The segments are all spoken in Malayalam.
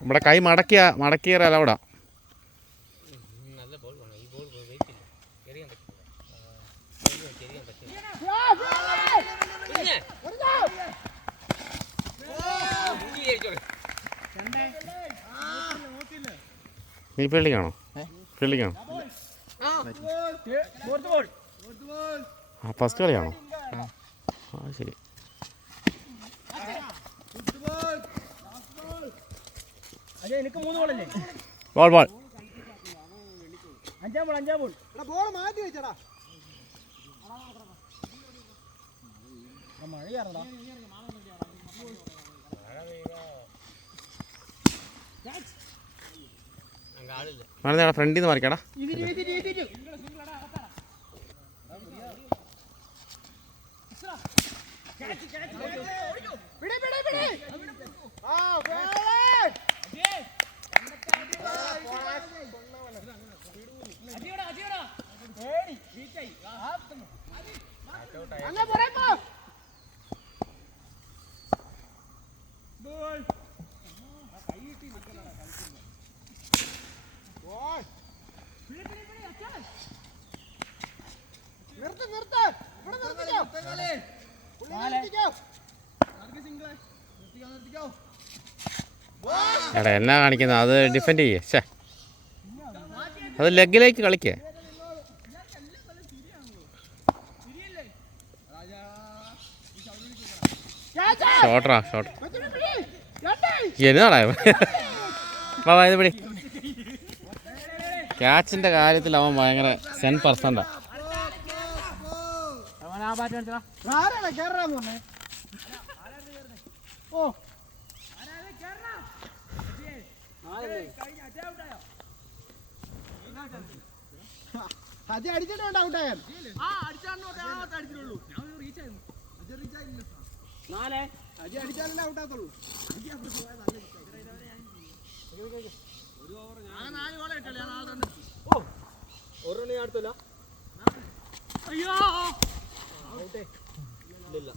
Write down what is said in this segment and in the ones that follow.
നമ്മുടെ കൈ മടക്കിയ അലൗഡാ. നീ ഫീൽഡിങ്ങാണോ? ആ ഫസ്റ്റ് കളിയാണോ? ആ ശരി. ബോൾ ബോൾ മാറ്റി വെച്ചടാ. മഴയാണോ? ഫ്രണ്ടിൽ നിന്ന് മറിക്കടാ. എടാ എന്നാ കാണിക്കുന്നത്? അത് ഡിഫെൻഡ് ചെയ്യേ. ശേ, അത് ലെഗിലേക്ക് കളിക്കേ. ഷോട്ടറാ ഷോട്ട്. എന്നാടാ ബാബാ ഇത് പിടി. ക്യാച്ചിൻ്റെ കാര്യത്തിൽ അവൻ ഭയങ്കര 100%. അജയ് അടിച്ചിട്ടുണ്ട് ഔട്ടായാൽ. അജയ് അടിച്ചാലല്ലേ ഔട്ടാത്തുള്ളൂ. ഒരു റണ്ണി അടുത്തല്ല. അയ്യോ ഇല്ല.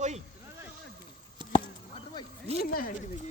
പോയി നീ എന്നാ ഇറങ്ങിയിട്ടില്ല.